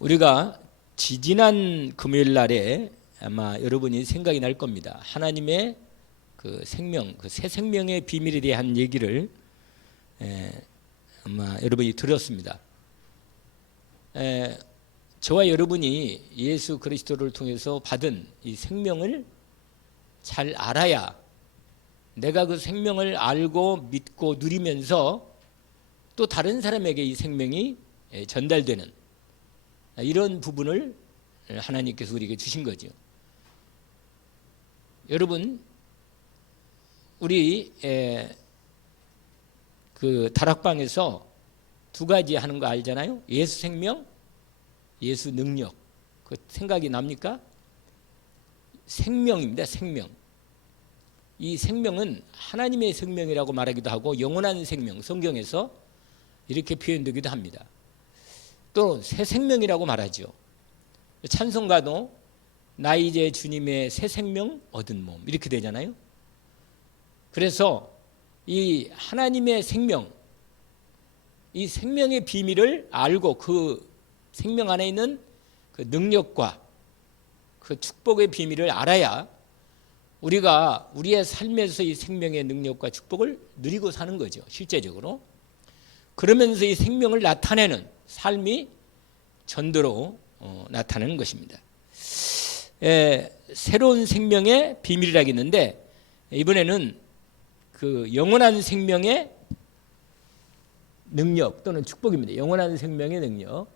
우리가 지지난 금요일 날에 아마 여러분이 생각이 날 겁니다. 하나님의 그 생명, 그 새 생명의 비밀에 대한 얘기를 아마 여러분이 들었습니다. 저와 여러분이 예수 그리스도를 통해서 받은 이 생명을 잘 알아야 내가 그 생명을 알고 믿고 누리면서 또 다른 사람에게 이 생명이 전달되는 이런 부분을 하나님께서 우리에게 주신 거죠. 여러분, 우리 그 다락방에서 두 가지 하는 거 알잖아요. 예수 생명, 예수 능력. 그 생각이 납니까? 생명입니다. 생명. 이 생명은 하나님의 생명이라고 말하기도 하고 영원한 생명, 성경에서 이렇게 표현되기도 합니다. 또 새 생명이라고 말하죠. 찬송가도 나 이제 주님의 새 생명 얻은 몸 이렇게 되잖아요. 그래서 이 하나님의 생명, 이 생명의 비밀을 알고 그 생명 안에 있는 그 능력과 그 축복의 비밀을 알아야 우리가 우리의 삶에서 이 생명의 능력과 축복을 누리고 사는 거죠. 실제적으로. 그러면서 이 생명을 나타내는 삶이 전도로 나타나는 것입니다. 새로운 생명의 비밀이라고 했는데 이번에는 그 영원한 생명의 능력 또는 축복입니다. 영원한 생명의 능력.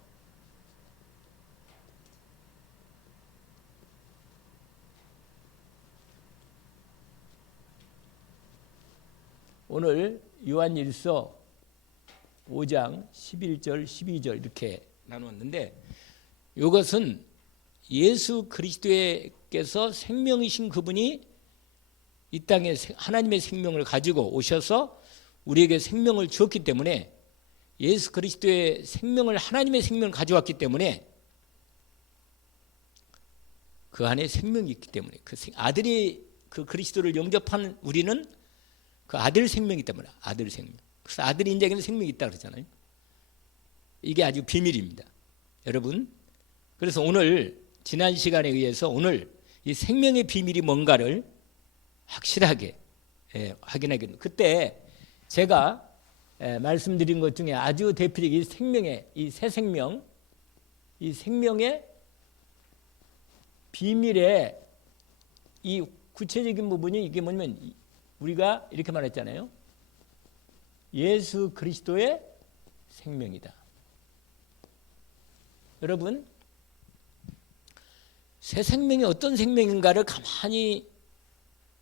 오늘 요한일서 5장 11절 12절 이렇게 나누었는데 이것은 예수 그리스도께서 생명이신 그분이 이 땅에 하나님의 생명을 가지고 오셔서 우리에게 생명을 주었기 때문에 예수 그리스도의 생명을 하나님의 생명을 가져왔기 때문에 그 안에 생명이 있기 때문에 그 아들이 그 그리스도를 영접한 우리는 그 아들 생명이 때문에 아들 생명. 그래서 아들 인자에게는 생명이 있다고 그러잖아요. 이게 아주 비밀입니다. 여러분. 그래서 오늘 지난 시간에 의해서 오늘 이 생명의 비밀이 뭔가를 확실하게 확인하겠습니다. 그때 제가 말씀드린 것 중에 아주 대표적인 이 생명의 이 새 생명, 이 생명의 비밀의 이 구체적인 부분이 이게 뭐냐면 우리가 이렇게 말했잖아요. 예수 그리스도의 생명이다. 여러분, 새 생명이 어떤 생명인가를 가만히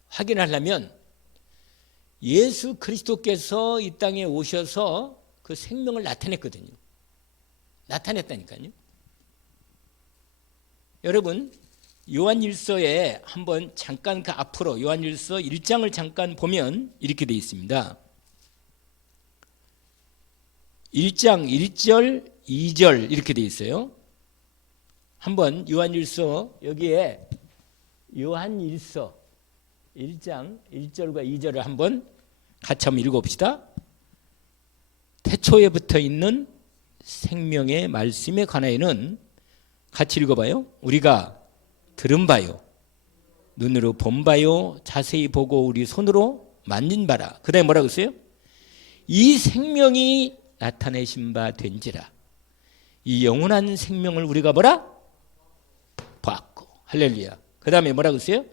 확인하려면 예수 그리스도께서 이 땅에 오셔서 그 생명을 나타냈거든요. 나타냈다니까요. 여러분, 요한일서에 한번 잠깐 그 앞으로 요한일서 1장을 잠깐 보면 이렇게 되어 있습니다. 1장 1절 2절 이렇게 되어 있어요. 한번 요한일서 여기에 요한일서 1장 1절과 2절을 한번 같이 한번 읽어봅시다. 태초에 붙어 있는 생명의 말씀에 관하여는 같이 읽어봐요. 우리가 들은 바요, 눈으로 본 바요, 자세히 보고 우리 손으로 만진 바라. 그 다음에 뭐라고 했어요? 이 생명이 나타내신 바 된지라. 이 영원한 생명을 우리가 뭐라? 봤고. 할렐루야. 그 다음에 뭐라고 했어요?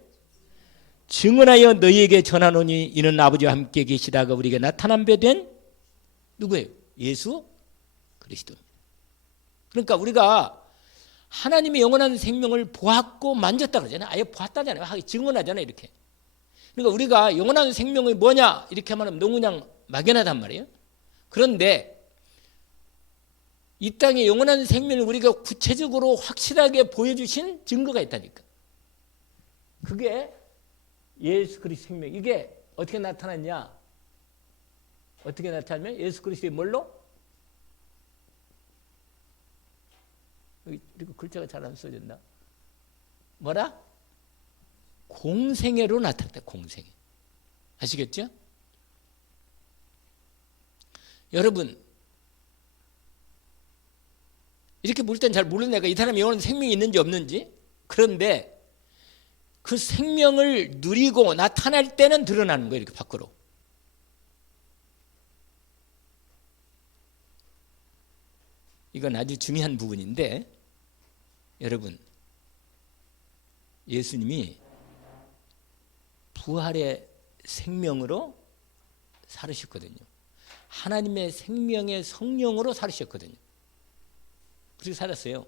증언하여 너희에게 전하노니 이는 아버지와 함께 계시다가 우리에게 나타난 바 된 누구예요? 예수 그리스도입니다. 그러니까 우리가 하나님의 영원한 생명을 보았고 만졌다 그러잖아요. 아예 보았다잖아요. 증언하잖아요. 이렇게. 그러니까 우리가 영원한 생명이 뭐냐 이렇게 하면 너무 그냥 막연하단 말이에요. 그런데 이 땅에 영원한 생명을 우리가 구체적으로 확실하게 보여주신 증거가 있다니까. 그게 예수 그리스도 생명. 이게 어떻게 나타났냐? 어떻게 나타나면 예수 그리스도의 뭘로? 이렇게 글자가 잘 안 써졌나? 뭐라? 공생애로 나타났다. 공생애. 아시겠죠? 여러분, 이렇게 볼 땐 잘 모르는 애가 이 사람이 영원한 생명이 있는지 없는지. 그런데 그 생명을 누리고 나타날 때는 드러나는 거예요. 이렇게 밖으로. 이건 아주 중요한 부분인데, 여러분, 예수님이 부활의 생명으로 살으셨거든요. 하나님의 생명의 성령으로 살으셨거든요. 그렇게 살았어요.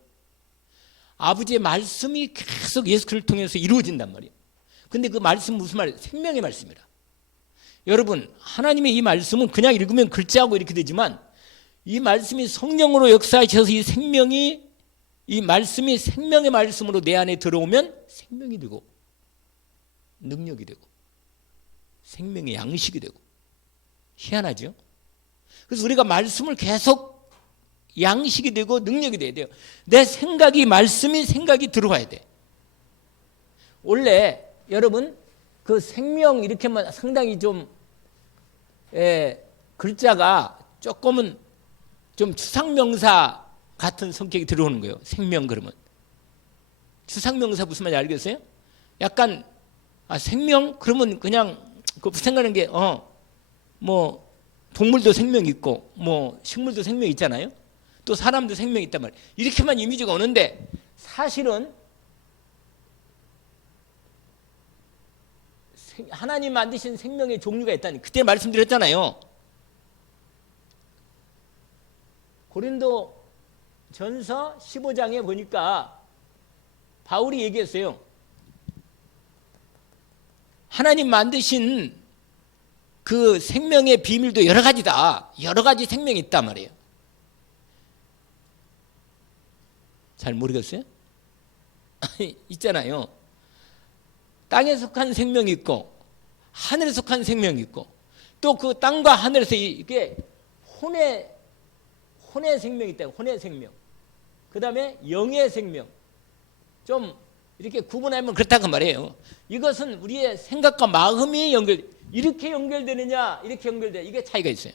아버지의 말씀이 계속 예수 그리스도를 통해서 이루어진단 말이에요. 근데 그 말씀은 무슨 말? 생명의 말씀이라. 여러분, 하나님의 이 말씀은 그냥 읽으면 글자하고 이렇게 되지만 이 말씀이 성령으로 역사하셔서 이 생명이, 이 말씀이 생명의 말씀으로 내 안에 들어오면 생명이 되고 능력이 되고 생명의 양식이 되고. 희한하죠? 그래서 우리가 말씀을 계속 양식이 되고 능력이 돼야 돼요. 내 생각이, 말씀이 생각이 들어와야 돼. 원래 여러분 그 생명 이렇게만 상당히 좀 글자가 조금은 좀 추상명사 같은 성격이 들어오는 거예요. 생명 그러면. 추상명사 무슨 말인지 알겠어요? 약간 생명 그러면 그냥 그 생각하는 게 뭐 동물도 생명이 있고 뭐 식물도 생명이 있잖아요. 또 사람도 생명이 있단 말이에요. 이렇게만 이미지가 오는데 사실은 하나님 만드신 생명의 종류가 있다니 그때 말씀드렸잖아요. 고린도 전서 15장에 보니까 바울이 얘기했어요. 하나님 만드신 그 생명의 비밀도 여러 가지다. 여러 가지 생명이 있단 말이에요. 잘 모르겠어요? 있잖아요. 땅에 속한 생명이 있고 하늘에 속한 생명이 있고 또 그 땅과 하늘에서 이게 혼의 생명이 있다. 혼의 생명. 그 다음에 영의 생명. 좀 이렇게 구분하면 그렇다고 말해요. 이것은 우리의 생각과 마음이 이렇게 연결되느냐 이렇게 연결돼. 이게 차이가 있어요.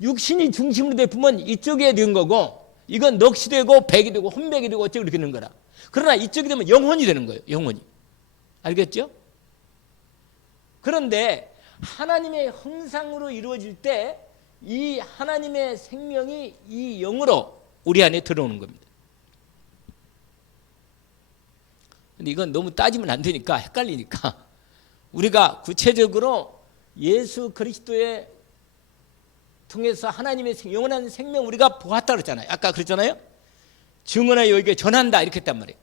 육신이 중심으로 되면 이쪽에 된 거고 이건 넋이 되고 백이 되고 혼백이 되고 어쩌고 이렇게 되는 거라. 그러나 이쪽이 되면 영혼이 되는 거예요. 영혼이. 알겠죠? 그런데 하나님의 형상으로 이루어질 때 이 하나님의 생명이 이 영으로 우리 안에 들어오는 겁니다. 근데 이건 너무 따지면 안 되니까 헷갈리니까 우리가 구체적으로 예수 그리스도의 통해서 하나님의 영원한 생명 우리가 보았다 그랬잖아요. 아까 그랬잖아요. 증언하여 여기에 전한다 이렇게 했단 말이에요.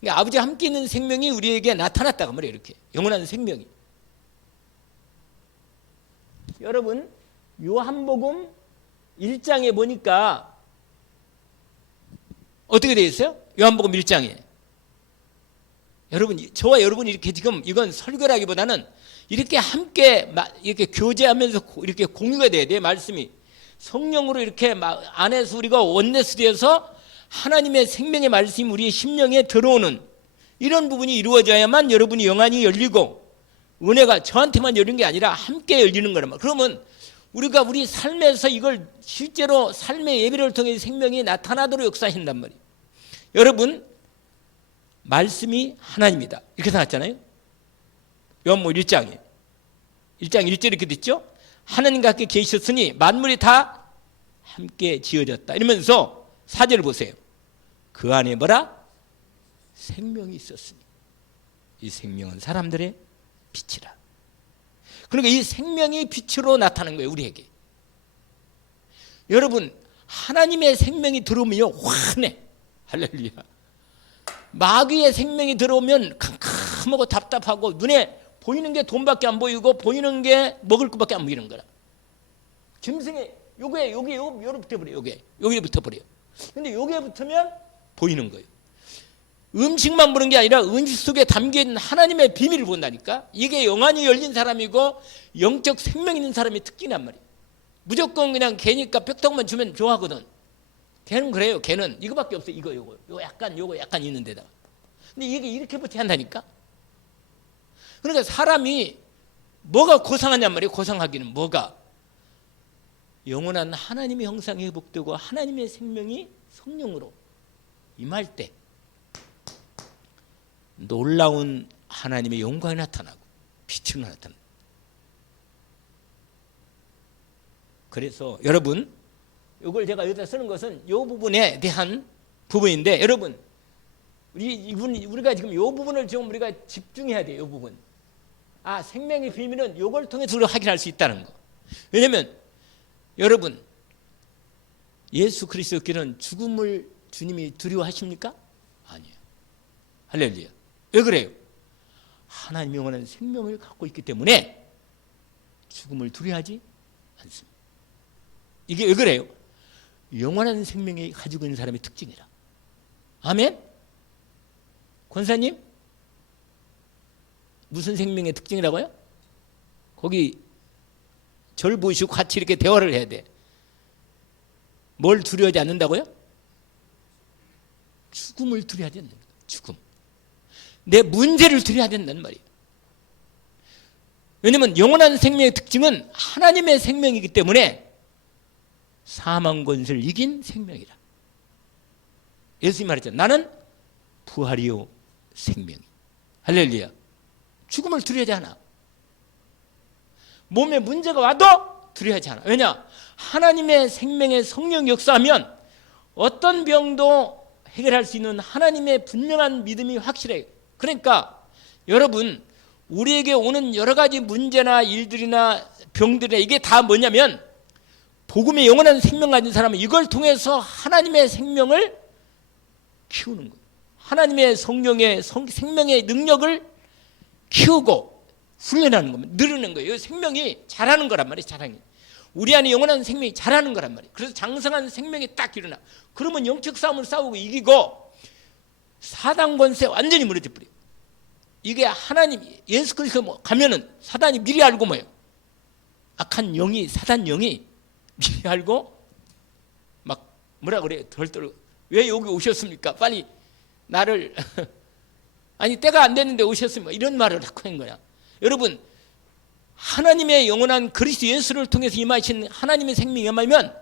그러니까 아버지와 함께 있는 생명이 우리에게 나타났다고 말이에요. 이렇게 영원한 생명이. 여러분 요한복음 1장에 보니까 어떻게 되어 있어요? 요한복음 1장에 여러분, 저와 여러분이 이렇게 지금 이건 설교라기보다는 이렇게 함께 이렇게 교제하면서 이렇게 공유가 돼야 돼요. 말씀이 성령으로 이렇게 안에서 우리가 원내스 되어서 하나님의 생명의 말씀이 우리의 심령에 들어오는 이런 부분이 이루어져야만 여러분이 영안이 열리고 은혜가 저한테만 열린 게 아니라 함께 열리는 거란 말이에요. 그러면 우리가 우리 삶에서 이걸 실제로 삶의 예배를 통해 생명이 나타나도록 역사하신단 말이에요. 여러분 말씀이 하나님이다 이렇게 나왔잖아요. 요한복음 1장에 1장 1절 이렇게 됐죠. 하나님과 함께 계셨으니 만물이 다 함께 지어졌다 이러면서 4절을 보세요. 그 안에 뭐라? 생명이 있었으니 이 생명은 사람들의 빛이라. 그러니까 이 생명이 빛으로 나타나는 거예요. 우리에게. 여러분 하나님의 생명이 들어오면요 환해. 할렐루야. 마귀의 생명이 들어오면 캄캄하고 답답하고 눈에 보이는 게 돈밖에 안 보이고 보이는 게 먹을 것밖에 안 보이는 거라. 짐승에 요게 붙어버려요. 여기에 붙어버려요. 근데 여기에 붙으면 보이는 거예요. 음식만 보는 게 아니라 음식 속에 담겨있는 하나님의 비밀을 본다니까. 이게 영안이 열린 사람이고 영적 생명 있는 사람의 특징이란 말이에요. 무조건 그냥 개니까 뼈떡만 주면 좋아하거든. 걔는 그래요. 걔는 이거밖에 없어. 요거 약간 있는 데다가. 근데 이게 이렇게 붙어야 한다니까. 그러니까 사람이 뭐가 고상하냔 말이에요. 고상하기는 뭐가 영원한 하나님의 형상이 회복되고 하나님의 생명이 성령으로 임할 때 놀라운 하나님의 영광이 나타나고 빛이 나타난다. 그래서 여러분, 이걸 제가 여기다 쓰는 것은 이 부분에 대한 부분인데, 여러분 우리가 지금 이 부분을 좀 우리가 집중해야 돼요. 이 부분. 생명의 비밀은 이걸 통해서 우리가 확인할 수 있다는 거. 왜냐하면 여러분, 예수 그리스도께는 죽음을 주님이 두려워하십니까? 아니에요. 할렐루야. 왜 그래요? 하나님이 영원한 생명을 갖고 있기 때문에 죽음을 두려워하지 않습니다. 이게 왜 그래요? 영원한 생명이 가지고 있는 사람의 특징이라. 아멘? 권사님? 무슨 생명의 특징이라고요? 거기 절 보시고 같이 이렇게 대화를 해야 돼. 뭘 두려워하지 않는다고요? 죽음을 두려워하지 않는다. 죽음. 내 문제를 두려워하지 않는단 말이에요. 왜냐하면 영원한 생명의 특징은 하나님의 생명이기 때문에 사망 권세를 이긴 생명이라. 예수님이 말했잖아요. 나는 부활이요 생명이. 할렐루야. 죽음을 두려워하지 않아. 몸에 문제가 와도 두려워하지 않아. 왜냐? 하나님의 생명의 성령 역사하면 어떤 병도 해결할 수 있는 하나님의 분명한 믿음이 확실해요. 그러니까 여러분, 우리에게 오는 여러 가지 문제나 일들이나 병들이나 이게 다 뭐냐면 복음의 영원한 생명 가진 사람은 이걸 통해서 하나님의 생명을 키우는 거예요. 하나님의 성령의 생명의 능력을 키우고 훈련하는 겁니다. 늘리는 거예요. 생명이 자라는 거란 말이에요. 자랑이. 우리 안에 영원한 생명이 자라는 거란 말이에요. 그래서 장성한 생명이 딱 일어나. 그러면 영적 싸움을 싸우고 이기고 사단 권세 완전히 무너져 버려요. 이게 하나님 예수 그리스도 가면은 사단이 미리 알고 뭐예요? 악한 영이 사단 영이 미리 알고 막 뭐라 그래요? 덜덜 왜 여기 오셨습니까? 빨리 나를 아니 때가 안 됐는데 오셨습니까? 이런 말을 하고 있는 거야. 여러분, 하나님의 영원한 그리스도 예수를 통해서 임하신 하나님의 생명이 임하면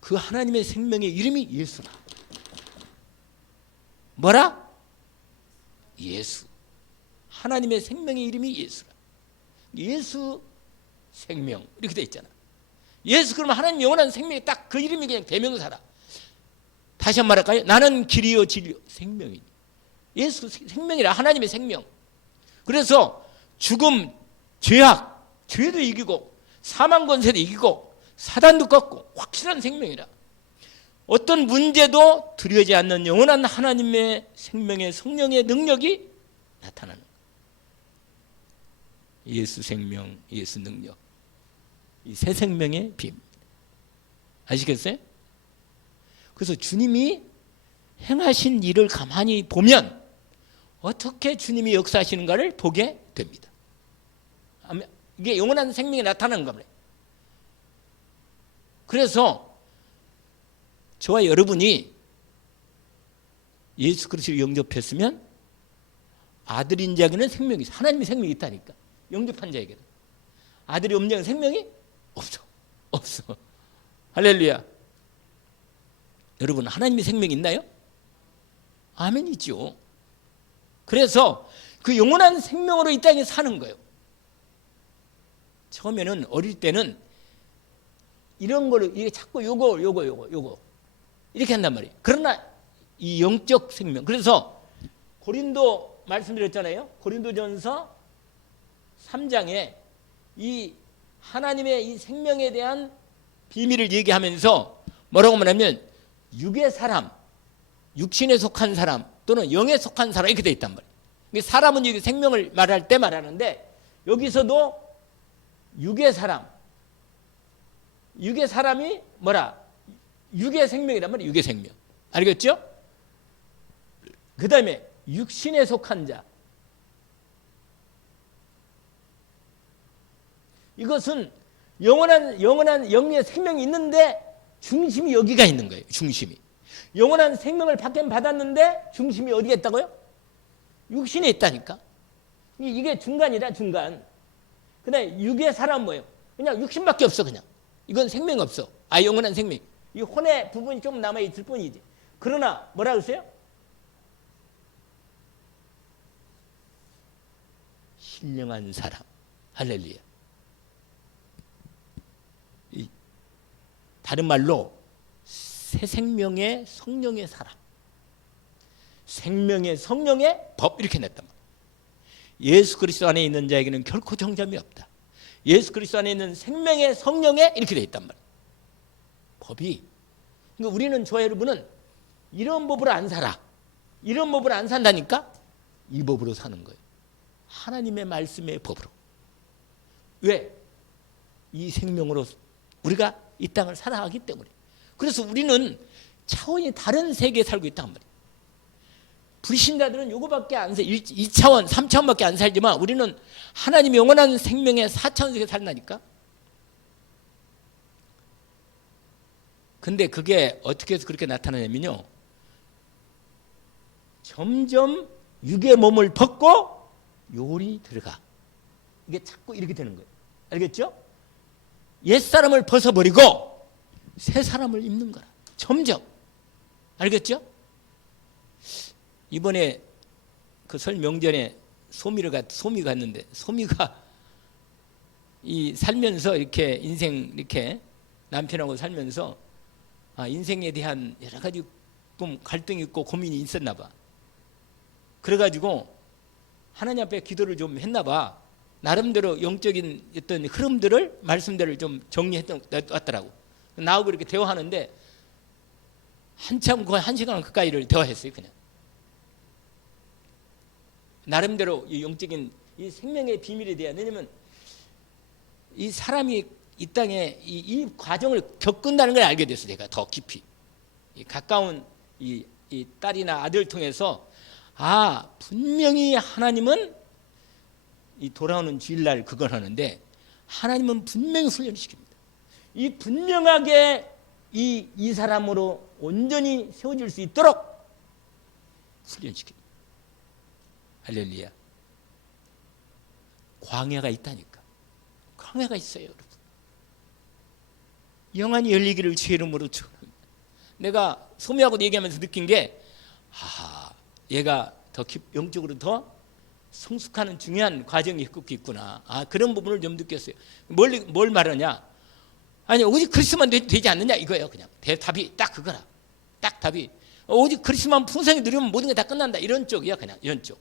그 하나님의 생명의 이름이 예수라. 뭐라? 예수. 하나님의 생명의 이름이 예수라. 예수 생명 이렇게 돼 있잖아. 예수 그러면 하나님 영원한 생명이 딱 그 이름이 그냥 대명사라. 다시 한번 말할까요? 나는 길이요 진리요 생명이니. 예수 생명이라. 하나님의 생명. 그래서 죽음, 죄악, 죄도 이기고 사망 권세도 이기고 사단도 꺾고 확실한 생명이라. 어떤 문제도 두려워하지 않는 영원한 하나님의 생명의 성령의 능력이 나타나는 거예요. 예수 생명, 예수 능력. 이 새 생명의 비밀. 아시겠어요? 그래서 주님이 행하신 일을 가만히 보면 어떻게 주님이 역사하시는가를 보게 됩니다. 이게 영원한 생명이 나타나는 겁니다. 그래서 저와 여러분이 예수 그리스도를 영접했으면 아들인 자에게는 생명이 있어. 하나님의 생명이 있다니까. 영접한 자에게는. 아들이 없는 자에게는 생명이 없어. 할렐루야. 여러분, 하나님의 생명이 있나요? 아멘이죠. 그래서 그 영원한 생명으로 이 땅에 사는 거예요. 처음에는 어릴 때는 이런 거를 이게 자꾸 요거 이렇게 한단 말이에요. 그러나 이 영적 생명. 그래서 고린도 말씀드렸잖아요. 고린도전서 3장에 이 하나님의 이 생명에 대한 비밀을 얘기하면서 뭐라고 말하면 육의 사람, 육신에 속한 사람 또는 영에 속한 사람 이렇게 돼 있단 말이에요. 사람은 여기 생명을 말할 때 말하는데 여기서도 육의 사람, 육의 사람이 뭐라? 육의 생명이란 말이에요. 육의 생명. 알겠죠? 그 다음에 육신에 속한 자. 이것은 영원한 영의 생명이 있는데 중심이 여기가 있는 거예요. 중심이. 영원한 생명을 받았는데 중심이 어디에 있다고요? 육신에 있다니까. 이게 중간이라 중간. 그다음에 육의 사람 뭐예요? 그냥 육신밖에 없어 그냥. 이건 생명 없어. 영원한 생명. 이 혼의 부분이 좀 남아있을 뿐이지. 그러나 뭐라 그랬어요? 신령한 사람. 할렐루야. 다른 말로 새 생명의 성령의 사람. 생명의 성령의 법 이렇게 냈단 말이에요. 예수 그리스도 안에 있는 자에게는 결코 정잠이 없다. 예수 그리스도 안에 있는 생명의 성령에 이렇게 돼 있단 말이에요. 법이. 그러니까 우리는 저 여러분은 이런 법으로 안 살아. 이런 법으로 안 산다니까 이 법으로 사는 거예요. 하나님의 말씀의 법으로. 왜? 이 생명으로 우리가 이 땅을 살아가기 때문에. 그래서 우리는 차원이 다른 세계에 살고 있단 말이에요. 불신자들은 요거밖에 안 살, 2차원, 3차원밖에 안 살지만 우리는 하나님의 영원한 생명의 4차원 세계에 산다니까. 근데 그게 어떻게 해서 그렇게 나타나냐면요, 점점 육의 몸을 벗고 요리 들어가. 이게 자꾸 이렇게 되는 거예요. 알겠죠? 옛사람을 벗어버리고 새 사람을 입는 거라. 점점. 알겠죠? 이번에 그 설 명절에 소미 갔는데, 소미가 이 살면서 이렇게 인생 이렇게 남편하고 살면서 인생에 대한 여러 가지 좀 갈등이 있고 고민이 있었나 봐. 그래가지고 하나님 앞에 기도를 좀 했나 봐. 나름대로 영적인 어떤 흐름들을 말씀들을 좀 정리했던 왔더라고. 나하고 이렇게 대화하는데 한참 거의 1시간 가까이를 대화했어요. 그냥 나름대로 이 영적인 이 생명의 비밀에 대한, 왜냐면 이 사람이 이 땅에 이 과정을 겪는다는 걸 알게 됐어요. 제가 더 깊이 이 가까운 이 딸이나 아들 통해서 분명히 하나님은 이 돌아오는 주일날 그걸 하는데 하나님은 분명히 훈련시킵니다. 이 분명하게 이 사람으로 온전히 세워질 수 있도록 훈련시킵니다. 할렐루야. 광야가 있다니까. 광야가 있어요, 여러분. 영안이 열리기를 주의 이름으로 축원합니다. 내가 소미하고 얘기하면서 느낀 게 얘가 더 영적으로 더 성숙하는 중요한 과정이 있구나. 그런 부분을 좀 느꼈어요. 뭘 말하냐? 아니, 오직 그리스도만 되지 않느냐 이거예요. 그냥 답이 딱 그거라. 딱 답이 오직 그리스도만 풍성히 누리면 모든 게 다 끝난다. 이런 쪽이야. 그냥 이런 쪽.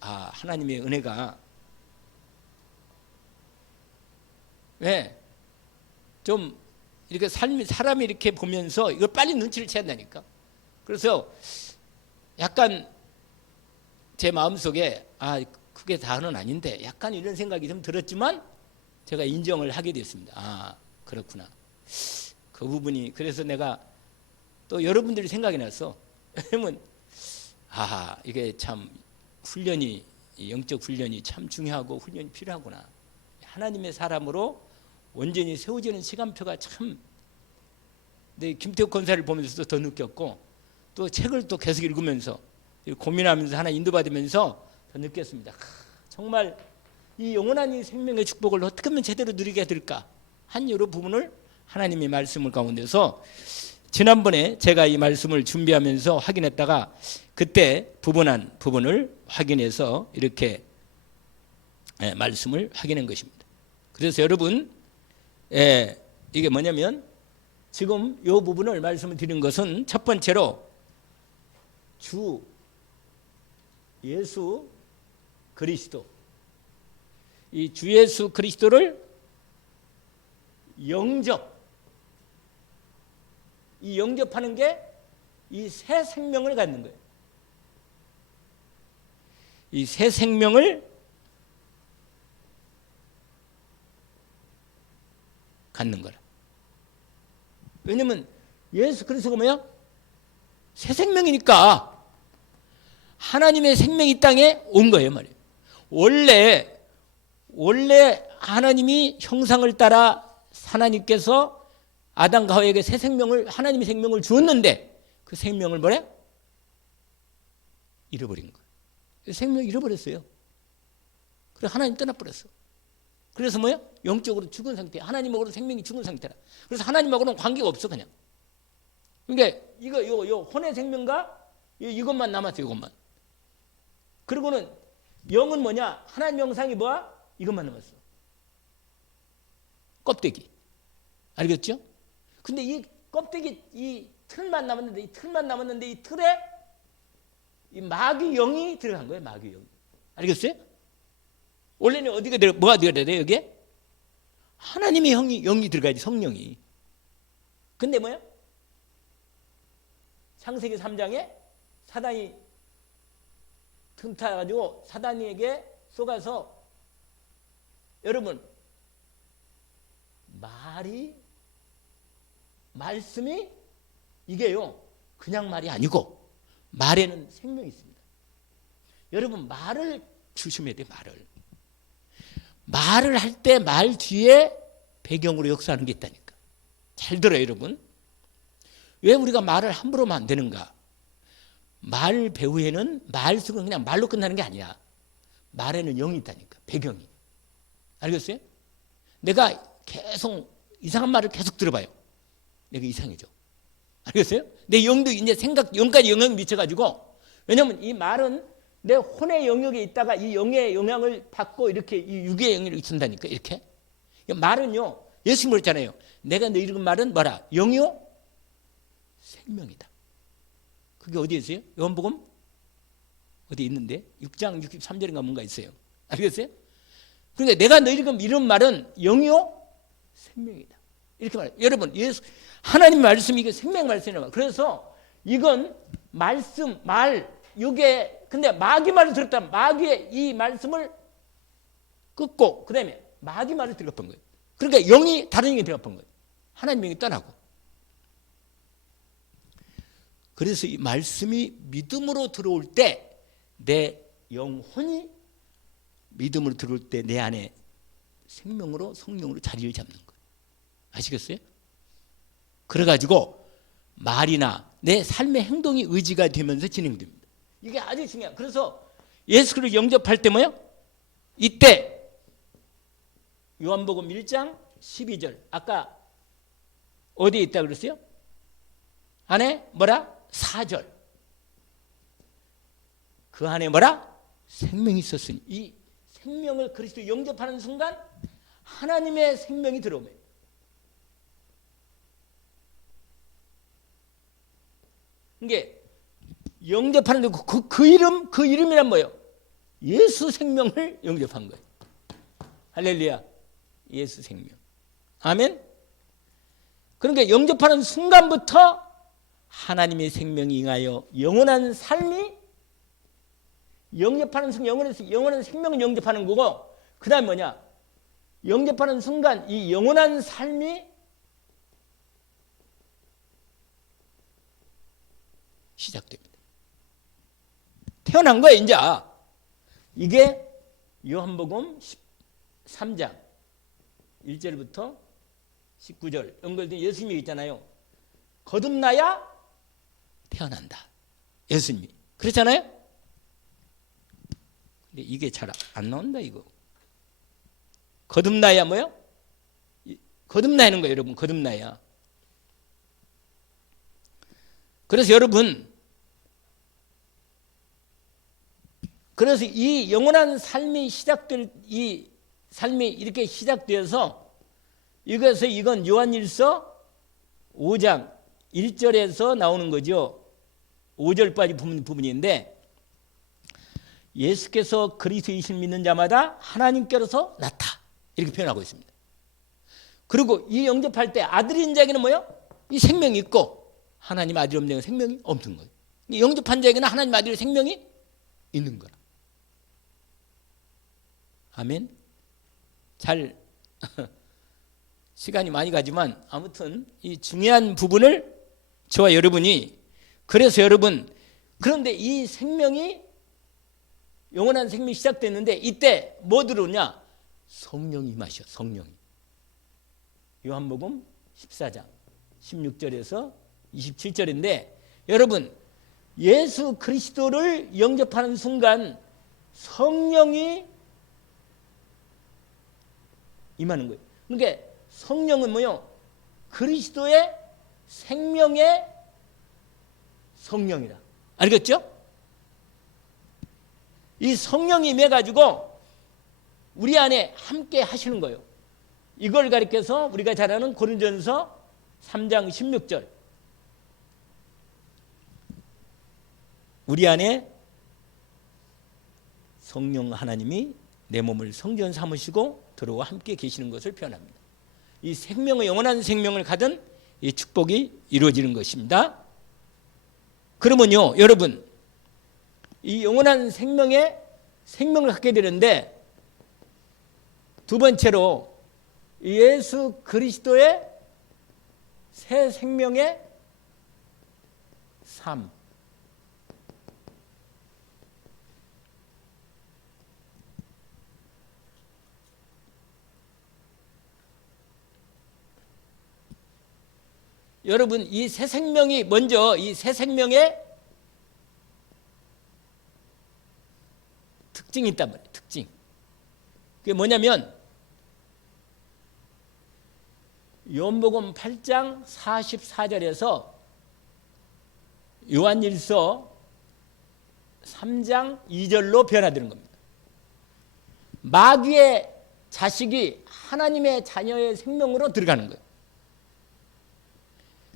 하나님의 은혜가 왜 좀 이렇게 사람이 이렇게 보면서 이걸 빨리 눈치를 채야 한다니까. 그래서 약간 제 마음속에 그게 다는 아닌데 약간 이런 생각이 좀 들었지만 제가 인정을 하게 됐습니다. 그렇구나. 그 부분이. 그래서 내가 또 여러분들이 생각이 나서, 왜냐면 이게 참 훈련이, 영적 훈련이 참 중요하고 훈련이 필요하구나. 하나님의 사람으로 온전히 세워지는 시간표가 참, 내 김태욱 권사를 보면서도 더 느꼈고, 또 책을 또 계속 읽으면서 고민하면서 하나 인도받으면서 더 느꼈습니다. 정말 이 영원한 이 생명의 축복을 어떻게 하면 제대로 누리게 될까 한 여러 부분을 하나님의 말씀을 가운데서 지난번에 제가 이 말씀을 준비하면서 확인했다가 그때 부분을 확인해서 이렇게 말씀을 확인한 것입니다. 그래서 여러분, 이게 뭐냐면 지금 이 부분을 말씀을 드린 것은 첫 번째로 주 예수 그리스도, 이 주 예수 그리스도를 영접하는 게 이 새 생명을 갖는 거예요. 이 새 생명을 갖는 거라. 왜냐면 예수 그리스도가 뭐야? 새 생명이니까 하나님의 생명이 이 땅에 온 거예요, 말이에요. 원래 하나님이 형상을 따라 하나님께서 아담과 하와에게 새 생명을, 하나님의 생명을 주었는데 그 생명을 뭐래? 잃어버린 거예요. 생명을 잃어버렸어요. 그래서 하나님 떠나버렸어. 그래서 뭐야? 영적으로 죽은 상태. 하나님하고는 생명이 죽은 상태라. 그래서 하나님하고는 관계가 없어 그냥. 그러니까 이거 혼의 생명과 이것만 남았어요. 이것만. 그리고는 영은 뭐냐? 하나님 형상이 뭐야? 이것만 남았어. 껍데기. 알겠죠? 근데 이 껍데기 이 틀만 남았는데 이 틀에 이 마귀 영이 들어간 거예요. 마귀 영이. 알겠어요? 원래는 뭐가 들어가야 돼요? 여기에? 하나님의 영이 들어가야지. 성령이. 근데 뭐야? 창세기 3장에 사단이 틈타가지고 사단에게 속아서 여러분 말씀이 이게요 그냥 말이 아니고 말에는 생명이 있습니다. 여러분 말을 조심해야 돼요. 말을 할 때 말 뒤에 배경으로 역사하는 게 있다니까. 잘 들어요 여러분. 왜 우리가 말을 함부로 하면 안 되는가? 말 배후에는 말씀은 그냥 말로 끝나는 게 아니야. 말에는 영이 있다니까. 배경이. 알겠어요? 내가 계속 이상한 말을 계속 들어봐요. 내가 이상해져. 알겠어요? 내 영도 이제 영까지 영향을 미쳐가지고, 왜냐면 이 말은 내 혼의 영역에 있다가 이 영의 영향을 받고 이렇게 이 육의 영역을 쓴다니까. 이렇게. 말은요, 예수님 그랬잖아요. 내가 너 읽은 말은 뭐라? 영이요? 생명이다. 그게 어디에 있어요? 요한복음? 어디 있는데? 6장 63절인가 뭔가 있어요. 알겠어요? 그러니까 내가 너 읽은 이런 말은 영이요? 생명이다. 이렇게 말해요. 여러분, 하나님 말씀이 이게 생명 말씀이란 말이에요. 그래서 이건 말씀, 이게, 근데 마귀 말을 들었다. 마귀의 이 말씀을 끊고, 그 다음에 마귀 말을 들어본 거예요. 그러니까 영이, 다른 영이 들어본 거예요. 하나님 영이 떠나고. 그래서 이 말씀이 믿음으로 들어올 때 내 영혼이 믿음으로 들어올 때 내 안에 생명으로 성령으로 자리를 잡는 거예요. 아시겠어요? 그래가지고 말이나 내 삶의 행동이 의지가 되면서 진행됩니다. 이게 아주 중요해요. 그래서 예수를 영접할 때 뭐요? 이때 요한복음 1장 12절 아까 어디에 있다고 그랬어요? 안에 뭐라? 4절. 그 안에 뭐라? 생명이 있었으니 이 생명을 그리스도 영접하는 순간 하나님의 생명이 들어오면 이게 영접하는 그 이름이란 뭐예요? 예수 생명을 영접한 거예요. 할렐루야. 예수 생명. 아멘. 그러니까 영접하는 순간부터 하나님의 생명이 임하여 영원한 삶이 영접하는 순간 영원한 생명을 영접하는 거고 그 다음에 뭐냐? 영접하는 순간 이 영원한 삶이 시작됩니다. 태어난 거예요 이제. 이게 요한복음 13장 1절부터 19절 연결된 예수님이 있잖아요. 거듭나야 태어난다. 예수님이. 그렇잖아요? 근데 이게 잘 안 나온다 이거. 거듭나야 뭐요? 거듭나는 거예요 여러분. 거듭나야. 그래서 여러분 그래서 이 영원한 삶이 이 삶이 이렇게 시작되어서 이건 요한일서 5장 1절에서 나오는 거죠. 5절까지 부분인데 예수께서 그리스도이신 믿는 자마다 하나님께로서 낳다 이렇게 표현하고 있습니다. 그리고 이 영접할 때 아들인 자에게는 뭐예요? 이 생명이 있고 하나님 아들 없는 자에게는 생명이 없는 거예요. 영접한 자에게는 하나님 아들의 생명이 있는 거라. 아멘. 잘 시간이 많이 가지만 아무튼 이 중요한 부분을 저와 여러분이 그래서 여러분 그런데 이 생명이 영원한 생명이 시작됐는데 이때 뭐 들어오냐? 성령이 임하셔. 성령이. 요한복음 14장 16절에서 27절인데 여러분 예수 그리스도를 영접하는 순간 성령이 임하는 거예요. 그러니까 성령은 뭐요? 그리스도의 생명의 성령이다. 알겠죠? 이 성령이 임해가지고 우리 안에 함께 하시는 거예요. 이걸 가리켜서 우리가 잘 아는 고린도전서 3장 16절. 우리 안에 성령 하나님이 내 몸을 성전 삼으시고 들어와 함께 계시는 것을 표현합니다. 이 생명의 영원한 생명을 가진 이 축복이 이루어지는 것입니다. 그러면요, 여러분, 이 영원한 생명의 생명을 갖게 되는데 두 번째로 예수 그리스도의 새 생명의 삶. 여러분, 이 새 생명이 먼저 이 새 생명의 특징이 있단 말이에요. 특징. 그게 뭐냐면 요한복음 8장 44절에서 요한일서 3장 2절로 변화되는 겁니다. 마귀의 자식이 하나님의 자녀의 생명으로 들어가는 거예요.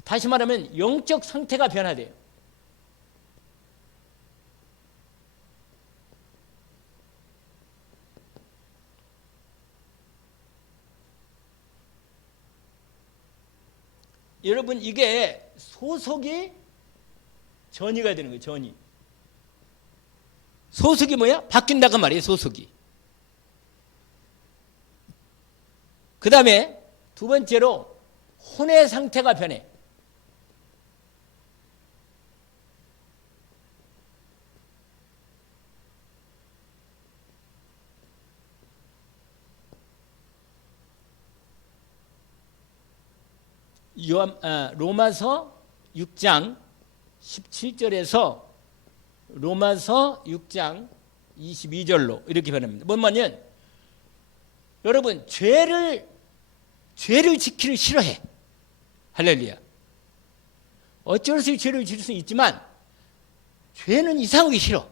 다시 말하면 영적 상태가 변화돼요. 여러분, 이게 소속이 전이가 되는 거예요. 전이. 소속이 뭐야? 바뀐다고 말이에요. 소속이. 그 다음에 두 번째로 혼의 상태가 변해. 로마서 6장 17절에서 로마서 6장 22절로 이렇게 변합니다. 뭐냐면 여러분, 죄를 지키를 싫어해. 할렐루야. 어쩔 수 없이 죄를 지킬 수 있지만 죄는 이상하게 싫어.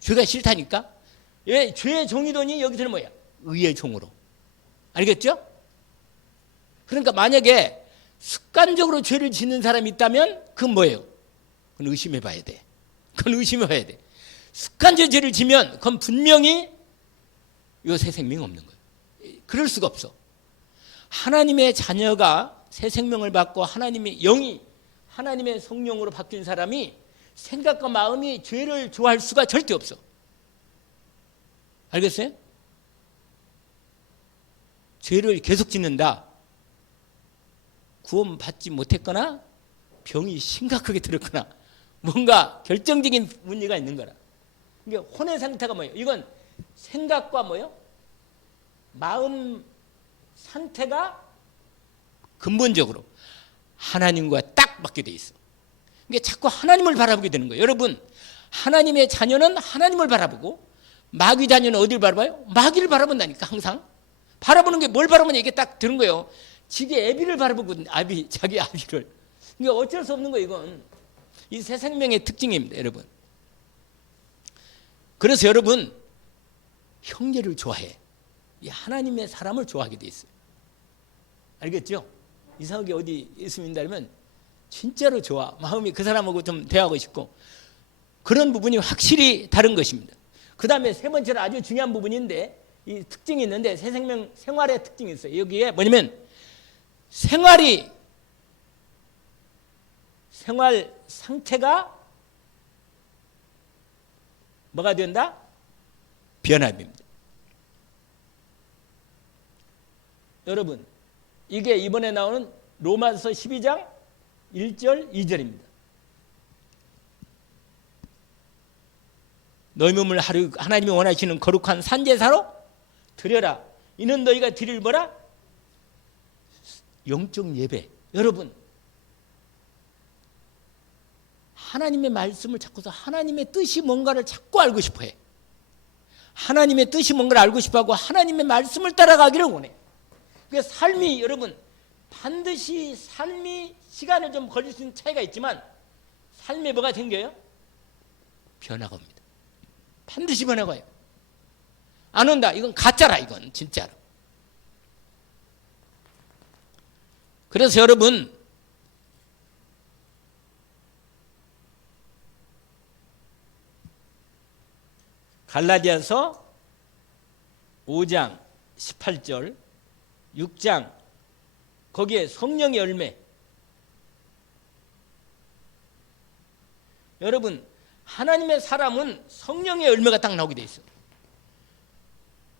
죄가 싫다니까. 왜? 죄의 종이더니 여기서는 뭐야? 의의 종으로. 알겠죠? 그러니까 만약에 습관적으로 죄를 짓는 사람이 있다면 그건 뭐예요? 그건 의심해 봐야 돼. 그건 의심해 봐야 돼. 습관적으로 죄를 지면 그건 분명히 이 새 생명이 없는 거예요. 그럴 수가 없어. 하나님의 자녀가 새 생명을 받고 하나님의 영이 하나님의 성령으로 바뀐 사람이 생각과 마음이 죄를 좋아할 수가 절대 없어. 알겠어요? 죄를 계속 짓는다. 구원받지 못했거나 병이 심각하게 들었거나 뭔가 결정적인 문제가 있는 거라. 이게 혼의 상태가 뭐예요? 이건 생각과 뭐예요? 마음 상태가 근본적으로 하나님과 딱 맞게 돼 있어. 이게 자꾸 하나님을 바라보게 되는 거예요. 여러분, 하나님의 자녀는 하나님을 바라보고 마귀 자녀는 어디를 바라봐요? 마귀를 바라본다니까. 항상 바라보는 게 뭘 바라보냐, 이게 딱 드는 거예요. 지게 애비를 바라보거든. 자기 아비를. 그러니까 어쩔 수 없는 거예요. 이건 이 새 생명의 특징입니다, 여러분. 그래서 여러분, 형제를 좋아해. 이 하나님의 사람을 좋아하게 돼 있어요. 알겠죠? 이상하게 어디 예수 믿는다면 진짜로 좋아. 마음이 그 사람하고 좀 대화하고 싶고. 그런 부분이 확실히 다른 것입니다. 그 다음에 세 번째로 아주 중요한 부분인데, 이 특징이 있는데, 새 생명 생활의 특징이 있어요. 여기에 뭐냐면 생활 상태가 뭐가 된다? 변화입니다. 여러분, 이게 이번에 나오는 로마서 12장 1절 2절입니다. 너희 몸을 하나님이 원하시는 거룩한 산제사로 드려라. 이는 너희가 드릴 뭐라? 영적 예배. 여러분, 하나님의 말씀을 찾고서 하나님의 뜻이 뭔가를 자꾸 알고 싶어 해. 하나님의 뜻이 뭔가를 알고 싶어하고 하나님의 말씀을 따라가기를 원해. 그러니까 삶이 여러분 반드시 삶이 시간을 좀 걸릴 수 있는 차이가 있지만 삶에 뭐가 생겨요? 변화가 옵니다. 반드시 변화가 와요. 안 온다. 이건 가짜라. 이건 진짜로. 그래서 여러분 갈라디아서 5장 18절 6장 거기에 성령의 열매. 여러분 하나님의 사람은 성령의 열매가 딱 나오게 돼 있어요.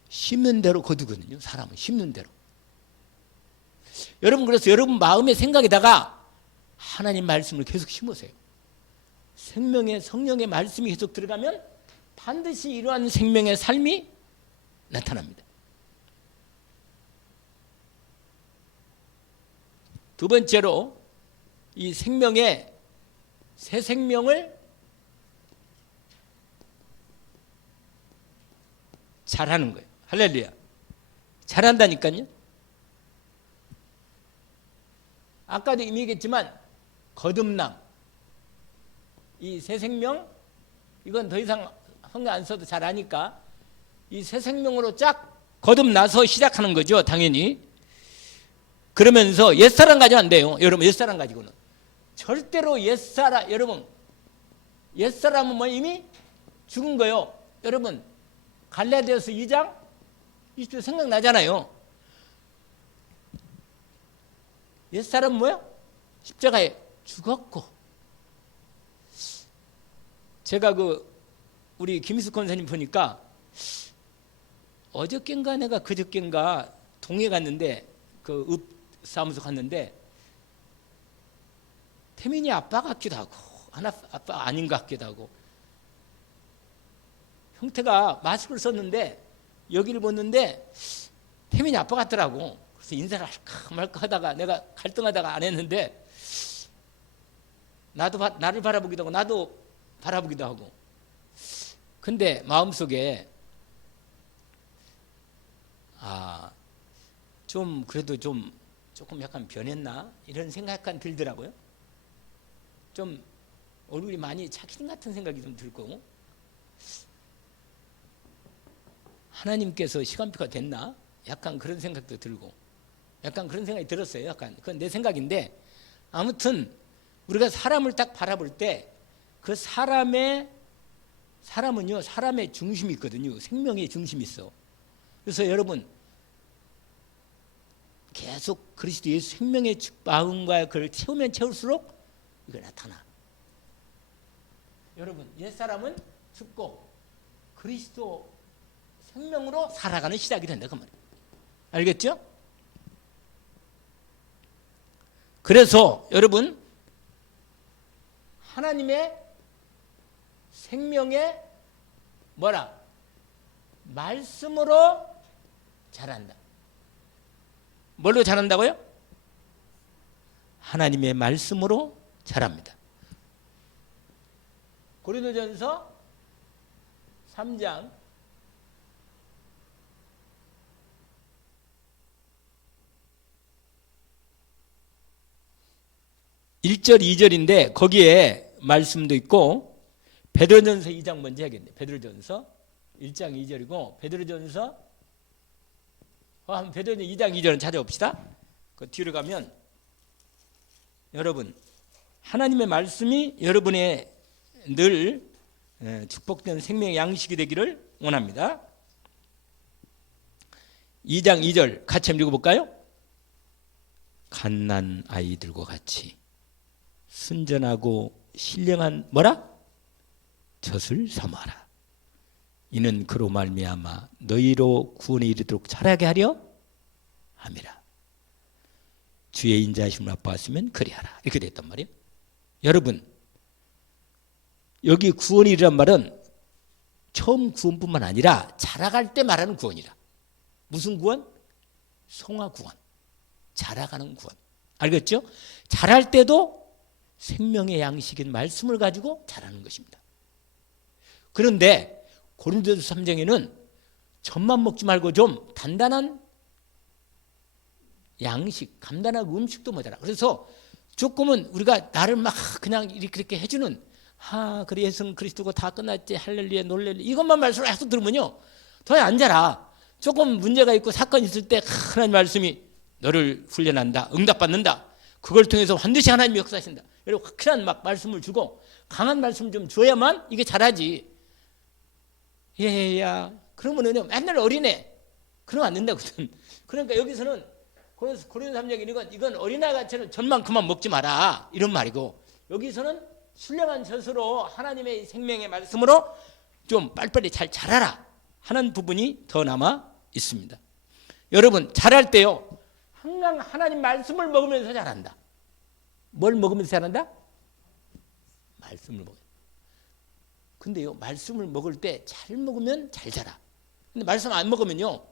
심는 대로 거두거든요. 사람은 심는 대로. 여러분 그래서 여러분 마음의 생각에다가 하나님 말씀을 계속 심으세요. 생명의 성령의 말씀이 계속 들어가면 반드시 이러한 생명의 삶이 나타납니다. 두 번째로 이 생명의 새 생명을 잘하는 거예요. 할렐루야. 잘한다니까요. 아까도 이미 얘기했지만 거듭남, 이 새 생명, 이건 더 이상 성경 안 써도 잘 아니까 이 새 생명으로 쫙 거듭나서 시작하는 거죠. 당연히. 그러면서 옛사람 가지고 안 돼요. 여러분 옛사람 가지고는 절대로 옛사람, 여러분 옛사람은 뭐 이미 죽은 거예요. 여러분 갈라디아서 2장 20절 생각나잖아요. 옛사람은 뭐야? 십자가에 죽었고. 제가 우리 김희숙 권사님 보니까 어저께인가 내가 그저께인가 동해 갔는데 읍 사무소 갔는데 태민이 아빠 같기도 하고 하나 아빠 아닌 것 같기도 하고 형태가 마스크를 썼는데 여기를 봤는데 태민이 아빠 같더라고. 그래서 인사를 할까 말까 하다가 내가 갈등하다가 안 했는데 나를 바라보기도 하고 나도 바라보기도 하고. 근데 마음속에 좀 그래도 조금 약간 변했나 이런 생각 약간 들더라고요. 좀 얼굴이 많이 차킨 같은 생각이 좀 들고 하나님께서 시간표가 됐나 약간 그런 생각도 들고 약간 그런 생각이 들었어요. 약간 그건 내 생각인데 아무튼 우리가 사람을 딱 바라볼 때 그 사람은요 사람의 중심이 있거든요. 생명의 중심이 있어. 그래서 여러분 계속 그리스도 예수 생명의 마음과 그걸 채우면 채울수록 이거 나타나. 여러분 옛사람은 죽고 그리스도 생명으로 살아가는 시작이 된다 그 말이에요. 알겠죠? 그래서 여러분 하나님의 생명의 말씀으로 자란다. 뭘로 자란다고요? 하나님의 말씀으로 자랍니다. 고린도전서 3장 1절 2절인데 거기에 말씀도 있고 베드로전서 2장 먼저 해야겠네. 베드로전서 1장 2절이고 베드로전서 2장 2절은 찾아봅시다. 그 뒤로 가면 여러분 하나님의 말씀이 여러분의 늘 축복된 생명의 양식이 되기를 원합니다. 2장 2절 같이 한번 읽어볼까요? 갓난 아이들과 같이 순전하고 신령한 젖을 삼아라. 이는 그로 말미암아 너희로 구원에 이르도록 자라게 하려 함이라. 주의 인자하심을 맛보았으면 그리하라. 이렇게 됐단 말이에요. 여러분 여기 구원이란 말은 처음 구원뿐만 아니라 자라갈 때 말하는 구원이라. 무슨 구원? 성화 구원. 자라가는 구원. 알겠죠? 자랄 때도 생명의 양식인 말씀을 가지고 자라는 것입니다. 그런데 고린도전서 3장에는 젖만 먹지 말고 좀 단단한 양식, 간단한 음식도 모자라. 그래서 조금은 우리가 나를 막 그냥 이렇게 해주는 그래 예수는 그리스도고 다 끝났지 할렐루야 놀렐루야 이것만 말씀을 계속 들으면요 더 안 자라. 조금 문제가 있고 사건이 있을 때 하나님 말씀이 너를 훈련한다, 응답받는다. 그걸 통해서 반드시 하나님이 역사하신다. 여러분 확실한 막 말씀을 주고 강한 말씀 좀 줘야만 이게 잘하지. 야 그러면은요 맨날 어린애 그러면 안 된다거든. 그러니까 여기서는 고린도서 3장 이건 어린아이같이 젖만 그만 먹지 마라 이런 말이고, 여기서는 신령한 젖으로 하나님의 생명의 말씀으로 좀 빨리빨리 잘 자라라 하는 부분이 더 남아 있습니다. 여러분 자랄 때요 항상 하나님 말씀을 먹으면서 자란다. 뭘 먹으면서 자란다? 말씀을 먹어요. 근데요 말씀을 먹을 때 잘 먹으면 잘 자라. 근데 말씀 안 먹으면요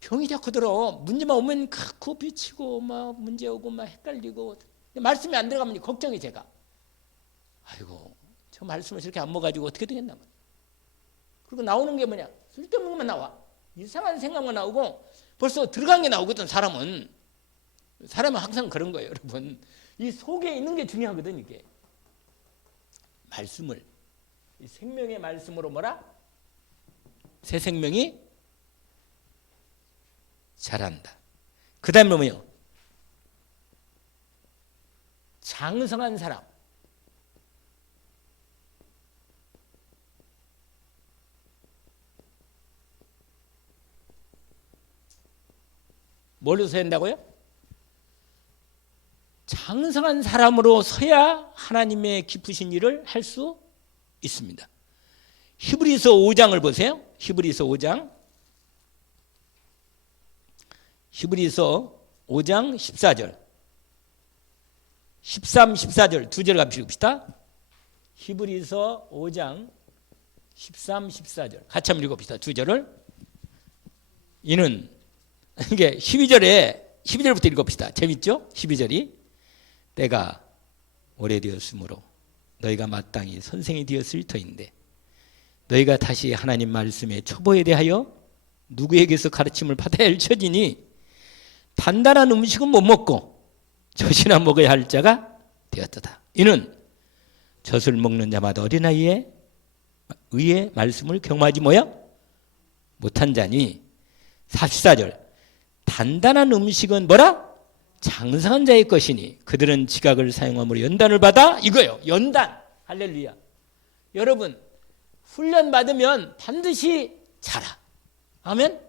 병이 자꾸 들어. 문제만 오면 코 비치고 막 문제 오고 막 헷갈리고. 말씀이 안 들어가면 걱정이 제가. 아이고 저 말씀을 저렇게 안 먹어가지고 어떻게 되겠나. 그리고 나오는 게 뭐냐 쓸데없는 것만 나와. 이상한 생각만 나오고 벌써 들어간 게 나오거든. 사람은 항상 그런 거예요 여러분. 이 속에 있는 게 중요하거든. 이게 말씀을 이 생명의 말씀으로 뭐라? 새 생명이 자란다. 그 다음에 뭐요? 장성한 사람. 뭘로 서야 한다고요? 장성한 사람으로 서야 하나님의 기쁘신 일을 할 수 있습니다. 히브리서 5장을 보세요. 히브리서 5장 14절 13, 14절 두 절 갑시다. 히브리서 5장 13, 14절 같이 한번 읽어봅시다. 두 절을. 이는 이게 12절부터 읽어봅시다. 재밌죠? 12절이 때가 오래되었으므로 너희가 마땅히 선생이 되었을 터인데 너희가 다시 하나님 말씀의 초보에 대하여 누구에게서 가르침을 받아야 할 처지니 단단한 음식은 못 먹고 젖이나 먹어야 할 자가 되었도다. 이는 젖을 먹는 자마다 어린아이의 의의 말씀을 경험하지 못한 자니. 14절 단단한 음식은 뭐라? 장성한 자의 것이니 그들은 지각을 사용함으로 연단을 받아. 이거예요. 연단. 할렐루야. 여러분 훈련 받으면 반드시 자라. 아멘.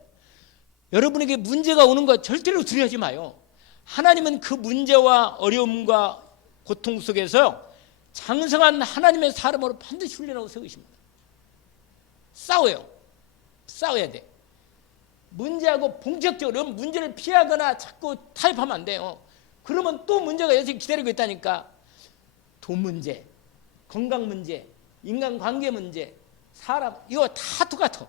여러분에게 문제가 오는 거 절대로 두려워하지 마요. 하나님은 그 문제와 어려움과 고통 속에서 장성한 하나님의 사람으로 반드시 훈련하고 세우십니다. 싸워야 돼. 문제하고 본격적으로 문제를 피하거나 자꾸 타협하면 안 돼요. 그러면 또 문제가 여기서 기다리고 있다니까. 돈 문제, 건강 문제, 인간관계 문제, 사람 이거 다 똑같아.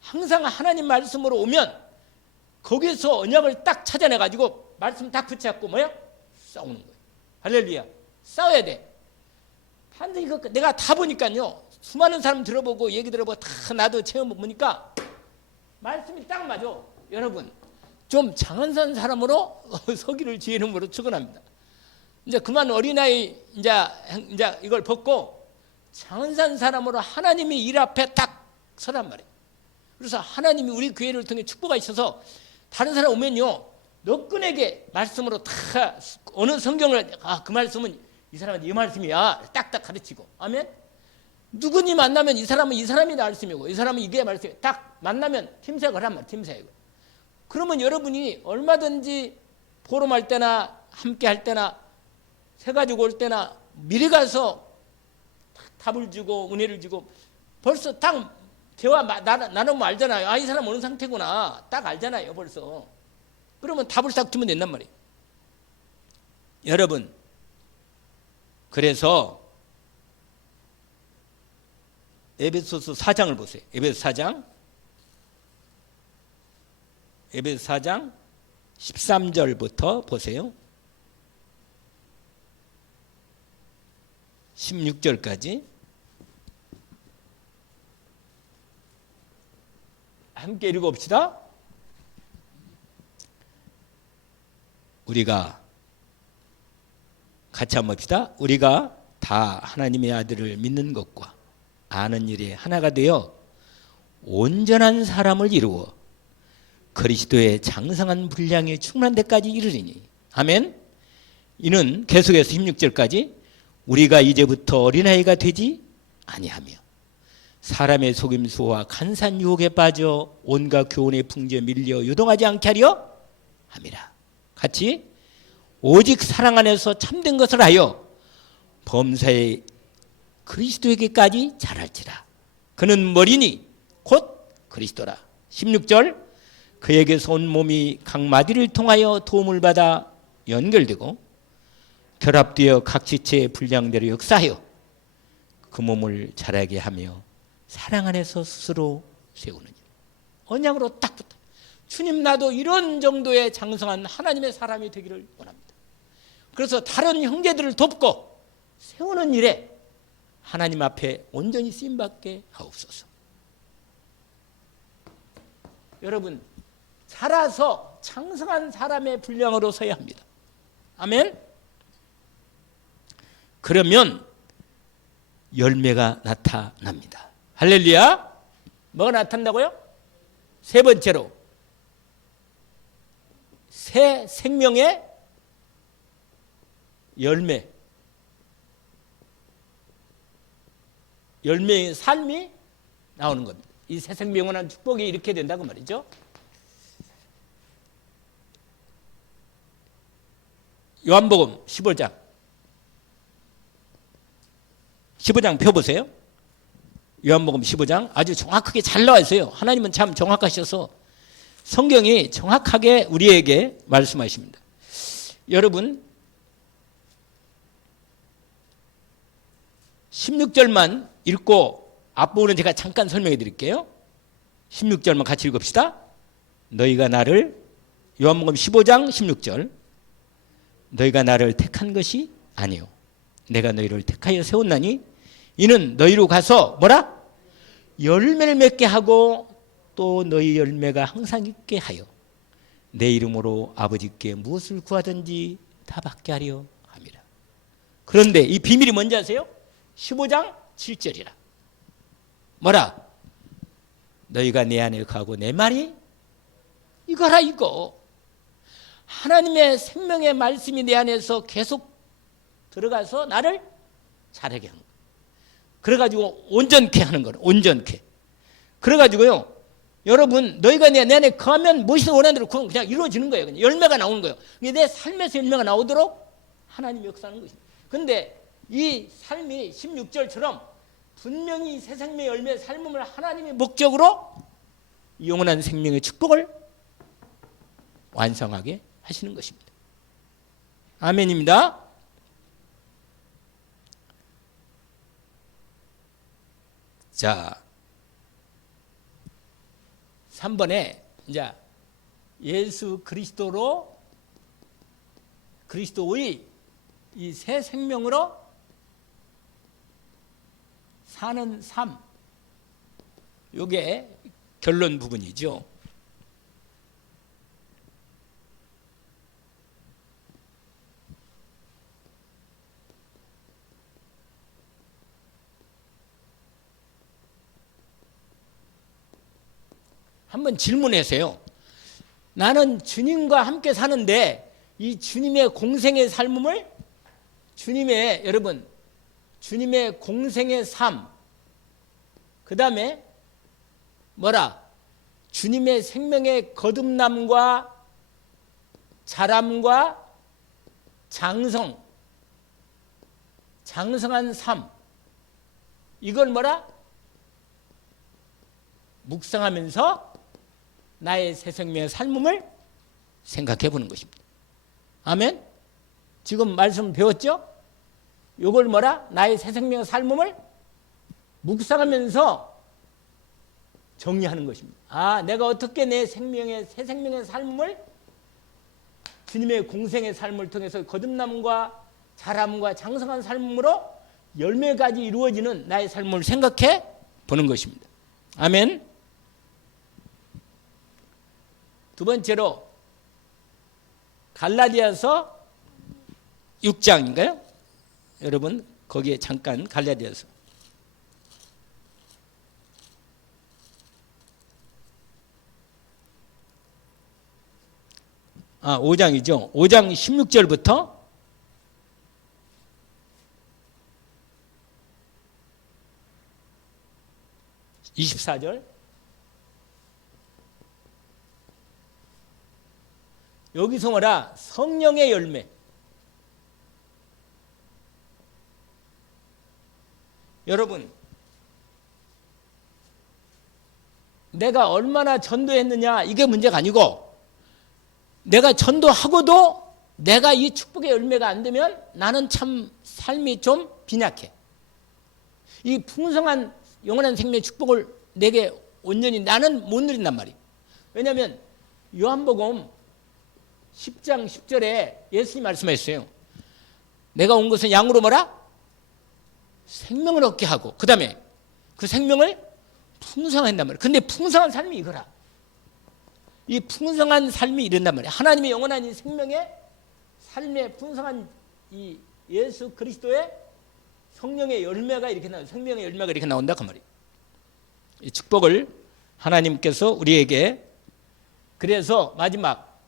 항상 하나님 말씀으로 오면 거기서 언약을 딱 찾아내가지고 말씀 딱 붙잡고 싸우는 거예요. 할렐루야. 싸워야 돼. 반드시 이거 내가 다 보니까요. 수많은 사람 들어보고 얘기 들어보고 다 나도 체험 보니까 말씀이 딱 맞아. 여러분 좀 장한산 사람으로 서기를 주의 이름으로 축원합니다. 이제 그만 어린아이 이제 이걸 벗고 장한산 사람으로 하나님의 일 앞에 딱 서란 말이에요. 그래서 하나님이 우리 교회를 통해 축복가 있어서 다른 사람 오면요 너끈하게 말씀으로 다 어느 성경을 그 말씀은 이 사람한테 이 말씀이야 딱딱 가르치고. 아멘. 누구니 만나면 이 사람은 이 사람이 말씀이고 이 사람은 이게 말씀이고 딱 만나면 팀색을 한 말. 팀색. 그러면 여러분이 얼마든지 포럼할 때나 함께 할 때나 새 가지고 올 때나 미리 가서 답을 주고 은혜를 주고 벌써 딱 대화 나누면 알잖아요. 이 사람 어느 상태구나 딱 알잖아요 벌써. 그러면 답을 딱 주면 된단 말이에요. 여러분 그래서 에베소서 4장을 보세요. 에베소 4장 13절부터 보세요. 16절까지. 함께 읽어봅시다. 우리가 같이 한번 봅시다. 우리가 다 하나님의 아들을 믿는 것과 아는 일에 하나가 되어 온전한 사람을 이루어 그리스도의 장성한 분량에 충만한 데까지 이르리니. 아멘. 이는 계속해서 16절까지 우리가 이제부터 어린아이가 되지 아니하며 사람의 속임수와 간사한 유혹에 빠져 온갖 교훈의 풍조에 밀려 요동하지 않게 하려 함이라. 같이 오직 사랑 안에서 참된 것을 하여 범사의 그리스도에게까지 자랄지라. 그는 머리니 곧 그리스도라. 16절 그에게서 온 몸이 각 마디를 통하여 도움을 받아 연결되고 결합되어 각 지체의 분량대로 역사하여 그 몸을 자라게 하며 사랑 안에서 스스로 세우느니라. 언약으로 딱 붙어. 주님, 나도 이런 정도의 장성한 하나님의 사람이 되기를 원합니다. 그래서 다른 형제들을 돕고 세우는 일에 하나님 앞에 온전히 쓰임받게 하옵소서. 여러분, 자라서 장성한 사람의 분량으로 서야 합니다. 아멘. 그러면 열매가 나타납니다. 할렐루야. 뭐가 나타난다고요? 세 번째로 새 생명의 열매의 삶이 나오는 겁니다. 이 새 생명은 축복이 이렇게 된다고 말이죠. 요한복음 15장 펴보세요. 요한복음 15장 아주 정확하게 잘 나와 있어요. 하나님은 참 정확하셔서 성경이 정확하게 우리에게 말씀하십니다. 여러분 16절만 읽고 앞부분은 제가 잠깐 설명해 드릴게요. 16절만 같이 읽읍시다. 너희가 나를, 요한복음 15장 16절, 너희가 나를 택한 것이 아니요 내가 너희를 택하여 세웠나니 이는 너희로 가서 뭐라? 열매를 맺게 하고 또 너희 열매가 항상 있게 하여 내 이름으로 아버지께 무엇을 구하든지 다 받게 하려 함이라. 그런데 이 비밀이 뭔지 아세요? 15장 7절이라. 뭐라? 너희가 내 안에 가고 내 말이 이거라 이거. 하나님의 생명의 말씀이 내 안에서 계속 들어가서 나를 자라게 하는 거예요. 그래가지고 온전케 하는 거예요. 온전케. 그래가지고요. 여러분 너희가 내 안에 거하면 무엇이든 원하는 대로 그냥 이루어지는 거예요. 그냥 열매가 나오는 거예요. 내 삶에서 열매가 나오도록 하나님이 역사하는 것입니다. 그런데 이 삶이 16절처럼 분명히 새 생명의 열매의 삶을 하나님의 목적으로 영원한 생명의 축복을 완성하게 하시는 것입니다. 아멘입니다. 자, 3번에 이제 예수 그리스도로 그리스도의 이 새 생명으로 사는 삶, 이게 결론 부분이죠. 한번 질문하세요. 나는 주님과 함께 사는데 이 주님의 공생의 삶을 주님의 공생의 삶, 그 다음에 뭐라? 주님의 생명의 거듭남과 자람과 장성한 삶, 이걸 뭐라? 묵상하면서 나의 새 생명의 삶을 생각해 보는 것입니다. 아멘? 지금 말씀 배웠죠? 이걸 뭐라? 나의 새 생명의 삶을 묵상하면서 정리하는 것입니다. 아, 내가 어떻게 내 새 생명의 삶을 주님의 공생의 삶을 통해서 거듭남과 자람과 장성한 삶으로 열매까지 이루어지는 나의 삶을 생각해 보는 것입니다. 아멘. 두 번째로 갈라디아서 6장인가요? 여러분 거기에 잠깐 갈라디아서 5장이죠. 5장 16절부터 24절. 여기서 뭐라? 성령의 열매. 여러분, 내가 얼마나 전도했느냐 이게 문제가 아니고, 내가 전도하고도 내가 이 축복의 열매가 안 되면 나는 참 삶이 좀 빈약해. 이 풍성한 영원한 생명의 축복을 내게 온전히 나는 못 누린단 말이에요. 왜냐하면 요한복음 10장 10절에 예수님이 말씀하셨어요. 내가 온 것은 양으로 뭐라? 생명을 얻게 하고, 그 다음에 그 생명을 풍성한단 말이에요. 근데 풍성한 삶이 이거라. 이 풍성한 삶이 이런단 말이에요. 하나님의 영원한 이 생명의 삶의 풍성한 이 예수 그리스도의 성령의 열매가 이렇게 나온다. 생명의 열매가 이렇게 나온다 그 말이에요. 이 축복을 하나님께서 우리에게, 그래서 마지막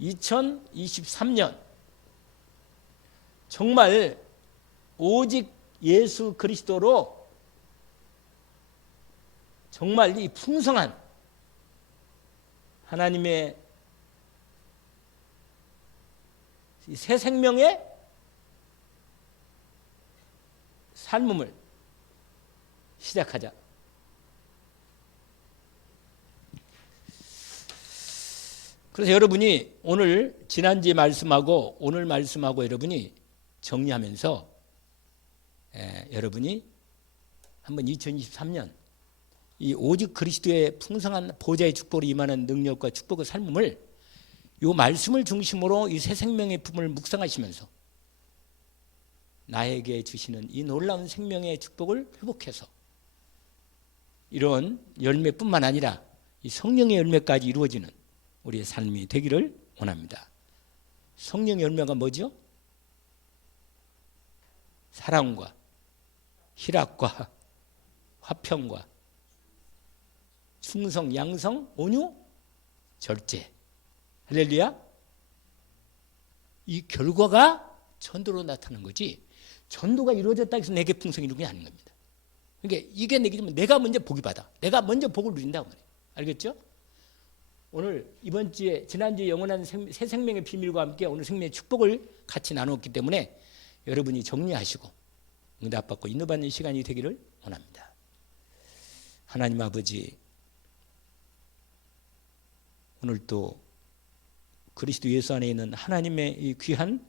2023년 정말 오직 예수 그리스도로 정말 이 풍성한 하나님의 새 생명의 삶을 시작하자. 그래서 여러분이 오늘 지난주에 말씀하고 오늘 말씀하고 여러분이 정리하면서 여러분이 한번 2023년 이 오직 그리스도의 풍성한 보좌의 축복으로 임하는 능력과 축복의 삶을 이 말씀을 중심으로 이 새 생명의 품을 묵상하시면서 나에게 주시는 이 놀라운 생명의 축복을 회복해서 이런 열매뿐만 아니라 이 성령의 열매까지 이루어지는 우리의 삶이 되기를 원합니다. 성령의 열매가 뭐죠? 사랑과 희락과 화평과 충성, 양성, 온유, 절제. 할렐루야. 이 결과가 전도로 나타나는 거지, 전도가 이루어졌다 해서 내게 풍성이 이루는 게 아닌 겁니다. 그러니까 이게 내가 먼저 복이 받아. 내가 먼저 복을 누린다고 말이에요. 알겠죠? 오늘 이번 주에 지난주에 영원한 새 생명의 비밀과 함께 오늘 생명의 축복을 같이 나눴기 때문에 여러분이 정리하시고 응답받고 인도받는 시간이 되기를 원합니다. 하나님 아버지, 오늘 또 그리스도 예수 안에 있는 하나님의 이 귀한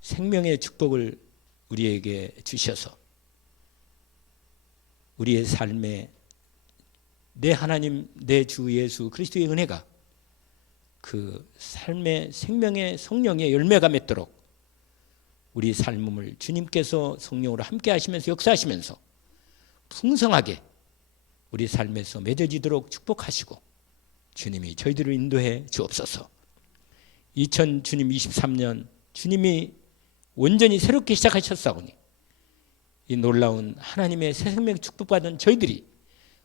생명의 축복을 우리에게 주셔서 우리의 삶에 내 하나님, 내 주 예수 그리스도의 은혜가 그 삶의 생명의 성령의 열매가 맺도록 우리 삶을 주님께서 성령으로 함께 하시면서 역사하시면서 풍성하게 우리 삶에서 맺어지도록 축복하시고 주님이 저희들을 인도해 주옵소서. 2023년 주님이 온전히 새롭게 시작하셨사오니 이 놀라운 하나님의 새 생명 축복받은 저희들이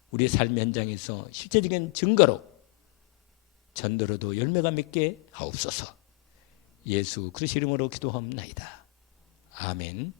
우리의 삶 현장에서 실제적인 증거로 전도로도 열매가 맺게 하옵소서. 예수 그리스도 이름으로 기도하옵나이다. 아멘.